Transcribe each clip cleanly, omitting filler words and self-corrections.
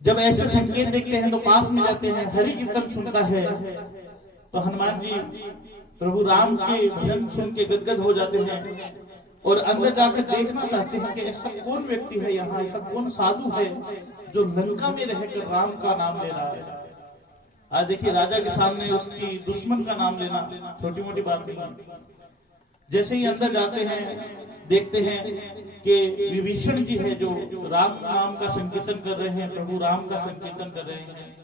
जब ऐसे संकेत देखते हैं तो पास में जाते हैं, हरि कीर्तन सुनता है तो हनुमान जी प्रभु राम के भजन सुन के गदगद हो जाते हैं और अंदर जाकर देखना चाहते हैं कि ऐसा कौन व्यक्ति है यहाँ, ऐसा कौन साधु है जो लंका में रहकर राम का नाम ले रहा है। आज देखिए राजा के सामने उसकी दुश्मन का नाम लेना छोटी मोटी बात नहीं है। जैसे ही अंदर जाते हैं देखते हैं कि विभीषण जी है जो राम नाम का संकीर्तन कर रहे हैं, प्रभु राम का संकीर्तन कर रहे हैं।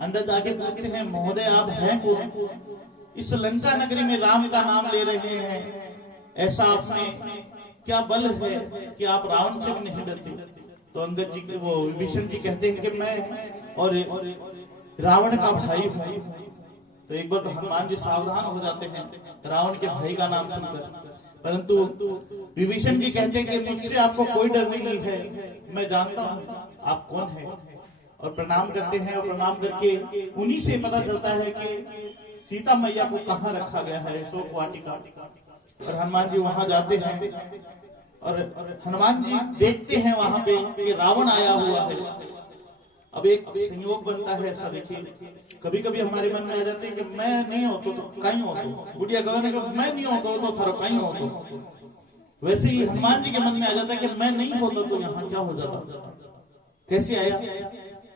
अंदर जाके पूछते हैं महोदय आप हैं कौन, इस लंका नगरी में राम का नाम ले रहे हैं, ऐसा आपने क्या बल है कि आप रावण से भी नहीं डरते। तो अंगद जी वो विभीषण जी कहते हैं कि मैं और रावण का भाई हूं। तो एक बार तो हनुमान जी सावधान हो जाते हैं रावण के भाई का नाम सुनकर, परंतु विभीषण जी कहते हैं कि मुझसे आपको कोई डर नहीं है, मैं जानता हूं आप कौन है। और प्रणाम करते हैं और प्रणाम करके उन्हीं से पता चलता है कि सीता मैया को कहाँ रखा गया है, शोक वाटिका। और हनुमान जी वहां जाते हैं और हनुमान जी देखते हैं वहां पे कि रावण आया हुआ है। अब एक संयोग बनता है ऐसा, देखिए कभी कभी हमारे मन में आ जाते हैं कि मैं नहीं होता तो कहीं हो तो गुड़िया कहने का मैं नहीं होता तो थारो कहीं हो तो, वैसे ही हनुमान जी के मन में आ जाता है कि मैं नहीं होता तो यहाँ क्या हो जाता। कैसे आया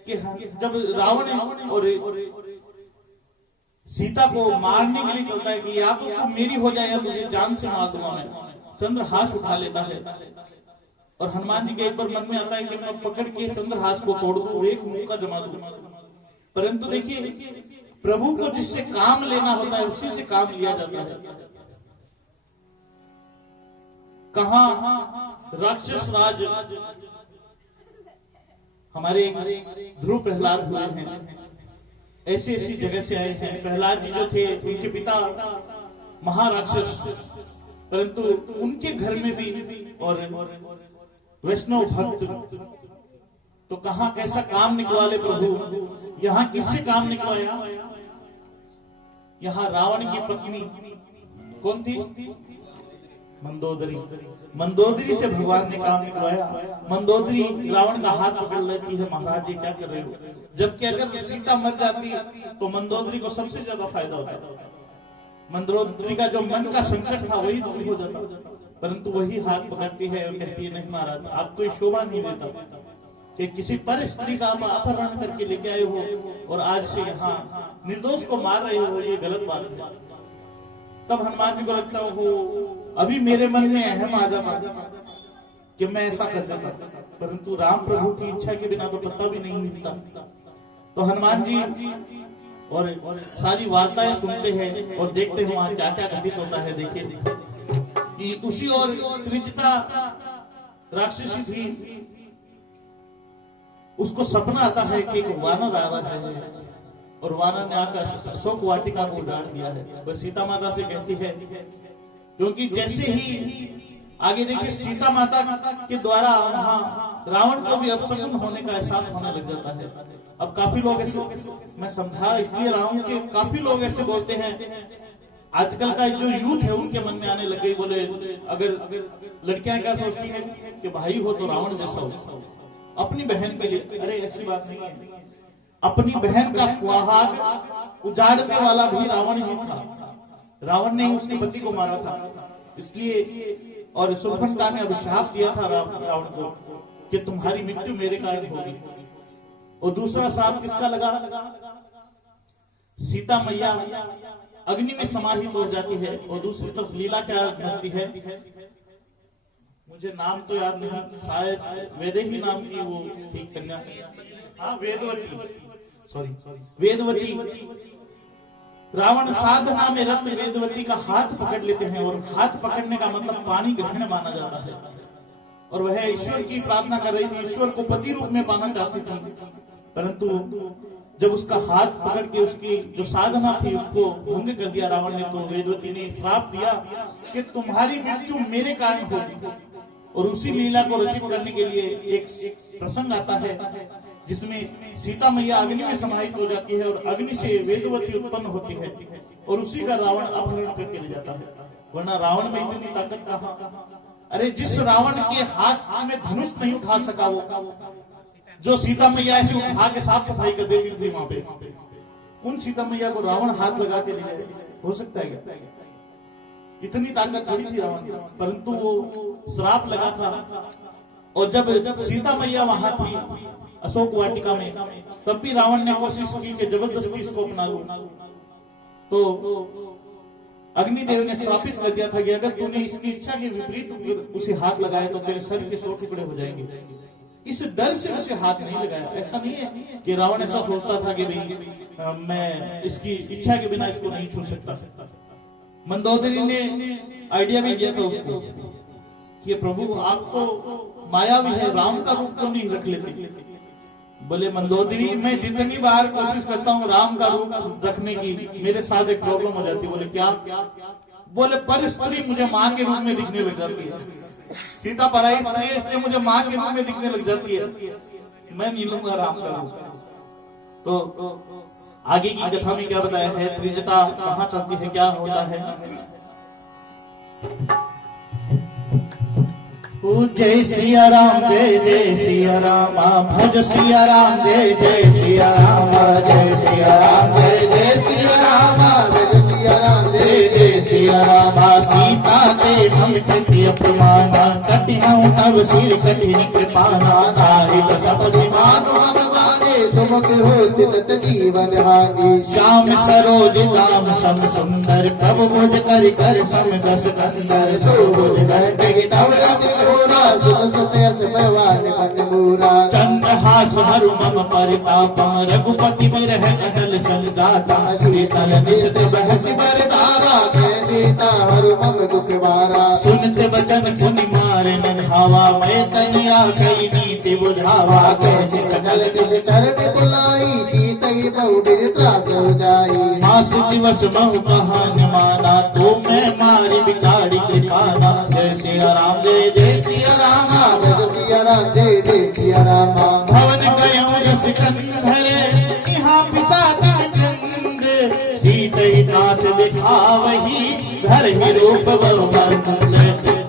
कि जब रावण और सीता को मारने के लिए चलता है कि या तो तू मेरी हो जाए या तुझे जान से मार दूंगा मैं, चंद्रहास उठा लेता है। और हनुमान जी के एक बार मन में आता है कि मैं पकड़ के चंद्रहास को तोड़ दूं, एक मुंह का जमा दूं। परंतु देखिए प्रभु को जिससे काम लेना होता है उसी से काम लिया जाता है। कहां राक्षस राज हमारे ध्रुव प्रहलाद हुए हैं, ऐसी ऐसी जगह से आए हैं। प्रहलाद जी जो थे उनके पिता महाराक्षस, परंतु उनके घर में भी और वैष्णव भक्त। तो कहां कैसा काम निकलवाले प्रभु, यहाँ किससे काम निकलवाया। यहाँ रावण की पत्नी कौन थी, मंदोदरी। मंदोदरी से भगवान ने काम निकलवाया। मंदोदरी रावण का हाथ पकड़ लेती है, महाराज जी क्या कर रहे हो, जबकि अगर सीता मर जाती तो मंदोदरी को सबसे ज्यादा फायदा होता। मंदोदरी का जो मन का संकट था वही दूर हो जाता, परंतु वही हाथ पकड़ती है और कहती है नहीं महाराज आपको शोभा नहीं देता कि किसी पर स्त्री का आप अपहरण करके लेके आए हो और आज से यहाँ निर्दोष को मार रहे हो, ये गलत बात है। तब हनुमान जी को लगता हो अभी मेरे मन में अहम आ जाता कि मैं ऐसा कर सकता, परंतु राम प्रभु की इच्छा के बिना तो पता भी नहीं मिलता। तो हनुमान जी और सारी वार्ताएं सुनते हैं और देखते हैं वहां क्या क्या घटित होता है। देखिए कि उसी और त्रिजटा राक्षसी थी, उसको सपना आता है कि एक वानर आ रहा है और वानर ने आकर अशोक वाटिका को उजाड़ दिया है। वह सीता माता से कहती है, क्योंकि जैसे ही आगे देखिए सीता माता के द्वारा वहां रावण को भी अपशकुन होने का एहसास होने लग जाता है। अब काफी लोग ऐसे, मैं समझा इसलिए रहा हूं कि काफी लोग ऐसे बोलते हैं, आजकल का जो यूथ है उनके मन में आने लगे, बोले अगर लड़कियां क्या सोचती हैं कि भाई हो तो रावण जैसा हो अपनी बहन के लिए। अरे ऐसी बात नहीं है, अपनी बहन का सुहाग उजाड़ने वाला भी रावण ही था। रावण ने उसके पति को मारा था इसलिए, और शूर्पणखा ने अभिशाप दिया था रावण को कि तुम्हारी मृत्यु मेरे कारण होगी। और दूसरा शाप किसका लगा, सीता मैया अग्नि में समाहित हो जाती है। और दूसरी तरफ लीला क्या बनती है, मुझे नाम तो याद नहीं, शायद वेदेही नाम की वो थी कन्या, हाँ वेदवती, सॉरी वेदवती। रावण साधना में रत वेदवती का हाथ पकड़ लेते हैं और हाथ पकड़ने का मतलब पानी ग्रहण माना जाता है। और वह ईश्वर की प्रार्थना कर रही थी, ईश्वर को पति रूप में पाना चाहती थी, परंतु जब उसका हाथ पकड़ के उसकी जो साधना थी उसको भंग कर दिया रावण ने, तो वेदवती ने श्राप दिया कि तुम्हारी मृत्यु मेरे कारण होगी। और उसी लीला को रचित करने के लिए एक प्रसंग आता है जिसमें सीता मैया अग्नि में समाहित हो जाती है और अग्नि से वेदवती उत्पन्न होती है और उसी का रावण अपहरण करके ले जाता है। वरना रावण में इतनी ताकत कहाँ। अरे जिस रावण के हाथ में धनुष नहीं उठा सका, वो जो सीता मैया ऐसे उठा के साफ सफाई कर देती थी वहां पे, उन सीता मैया को रावण हाथ लगा के ले जाए, हो सकता है क्या? इतनी ताकत थोड़ी थी रावण, परंतु वो श्राप लगा था। और जब सीता मैया वहां थी अशोक वाटिका में, तब भी रावण ने कोशिश की कि जबरदस्ती इसको अपना लूं। तो अग्निदेव ने श्रापित कर दिया था कि अगर तूने इसकी इच्छा के विपरीत उसे हाथ लगाया तो तेरे शरीर के 100 टुकड़े हो जाएंगे। इस डर से उसे हाथ नहीं लगाया। ऐसा नहीं है कि रावण ऐसा सोचता था कि भाई मैं इसकी इच्छा के बिना इसको नहीं छू सकता। मंदोदरी ने आइडिया भी दिया था उसको कि प्रभु आप तो मायावी है, राम का रूप क्यों नहीं रख लेते? बोले मंदोदरी मैं जितनी बार कोशिश करता हूँ राम का रूप रखने की, मेरे साथ एक प्रॉब्लम हो जाती है। बोले क्या? बोले पर स्त्री मुझे माँ के रूप में दिखने लग जाती है। सीता पराई स्त्री है, इसलिए मुझे माँ के रूप में दिखने लग जाती है, मैं नहीं लूंगा राम का रूप। तो आगे की कथा में क्या बताया है, त्रिजटा कहाँ चलती है, क्या होता है? जय सिया राम, जय जय सिया राम, भज सिया राम, जय जय सिया राम, जय सिया राम, जय जय सिया राम, भज सिया राम, जय जय सिया राम। सीता के हम कृति अपमाना, कठिन तब सिर कठिन कृपाना, नारिक सपदि मानो भगवाने, सुमुख होति तत जीवन हानि। श्याम सरोज दाम सम सुंदर, प्रभु भुज कर कर सम दस कंदर, सो भुज घंटे तब चंद्रहास हरु मम परितापम, रघुपति बिरह अटल संगाता, शीतल निशत बहसि बरदारा, सीता हरु मम दुख भारा। सुनते बचन पुनि मारे न धावा, मैं तनिया कई नीति बुझावा, कैसे सकल निश चरण बुलाई, सीता ही बहु बिर त्रास हो जाई। मास दिवस बहु कहानी माना, तो मैं मारी बिगाड़ी कृपाना। जय सिया राम, जय जय सिया राम, जय सिया राम, जय जय सिया राम। भवन गयो यश कंधरे, यहाँ पिता चंद, सीता ही दास दिखावही, घर ही रूप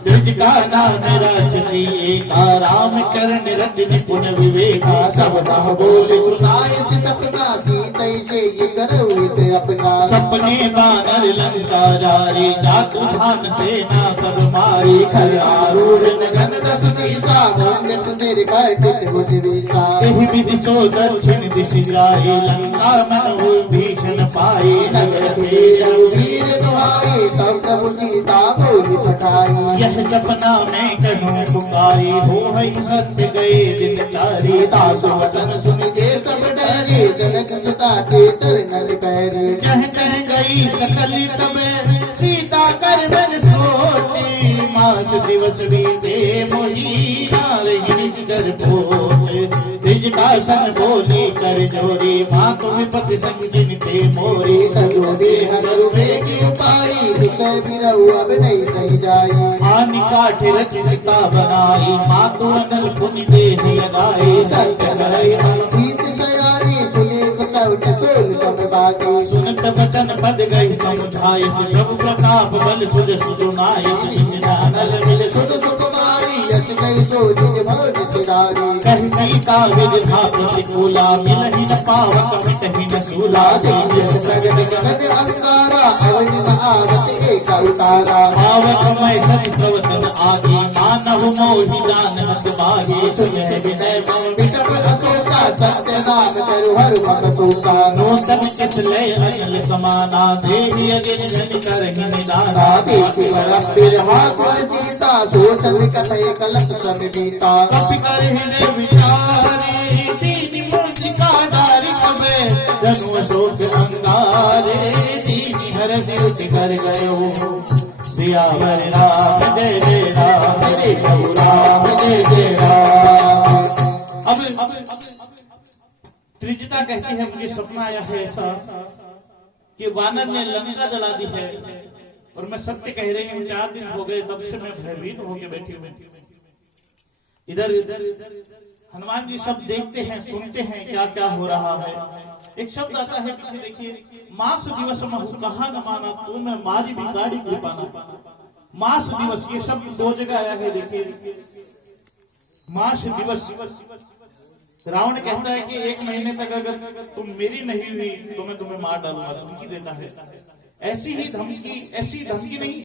द्विज का नाम राक्षसी, एका राम चरण रति निपुण विवेका, सब नाम बोले सुनाय सपना, सीता से ये करौत अपना। सपने बानर लंका जारी, जातु धान सेना सब मारी, खर आरूढ़ नगन दस सीता, मंगत सिर काटित बुद्धि विसा। एहि विधि सो दक्षिण दिशि जाई, लंका मन भीषण पाई, नगर के रघुवीर दुहाई, तब प्रभु सीता बोली पठाई। यह सपना मैं कहूँ पुकारी, हो है सत्य गए दिन तारी। दास वचन सुनि जे सब डरे, जनक सुता के चरण पैरे। जह कह गई सकली तबे, सीता कर मन सोची, मास दिवस बीते मोही, नारही कर पहुँचे। द्विज का सन बोली कर जोरी, माँ को विपति संगिन ते मोरी। तजोरी हर रूपे की उपाई, विषय बिरहु अब नहीं सही जाई। आनि काठ रचिता बनाई, माँ तो अनल पुनि देह लगाई। सत्य धरई मन प्रीत सयानी, सुलेख चौट सोल सब बागी। सुनत बचन पद गई समुझाई, प्रभु प्रताप बल सुज सुनाय। अनल मिल सुध सुकुमारी, यश गई सो निज भोज सिरारी। कहि सीता विधि प्रतिकूला, मिलहि न पावक मिटहि न सूला। प्रगट गगन अंगारा, अवनि न आगत एक उतारा। पावक मैं सच प्रवचन आदि, मानव मोहि जान मत बाहि। सुनहि विनय मन बिटप अशोका, सत्य नाम तरु हर मम सूता। नूतन किस लय अनल समाना, देहि अगिन धन करहि निदाना। देखि बरंबिर हाथ सीता, सोचन कथय कलप सब बीता। कपि कर हृदय विचारी, दीन मूर्तिका डारि कबे, जनु अशोक अंगारे। दीनि हरषि रुचि कर गयो, सियावर राम जय जय राम, जय राम जय जय राम। अब त्रिजटा कहती है, मुझे सपना आया है ऐसा कि वानर ने लंका जला दी है, और मैं सत्य कह रही हूँ, 4 दिन हो गए तब से मैं भयभीत होकर बैठी हुई। इधर हनुमान जी सब देखते हैं, सुनते हैं क्या क्या हो रहा है। एक शब्द आता है पीछे देखिए, मास दिवस महु कहा न माना, तो मैं मारी बिगाड़ी कृपाना। मास दिवस, ये शब्द 2 जगह आया है। देखिए, मास दिवस, रावण कहता है कि 1 महीने तक अगर तुम मेरी नहीं हुई तो मैं तुम्हें मार डालूंगा, धमकी देता है। ऐसी ही धमकी, ऐसी धमकी नहीं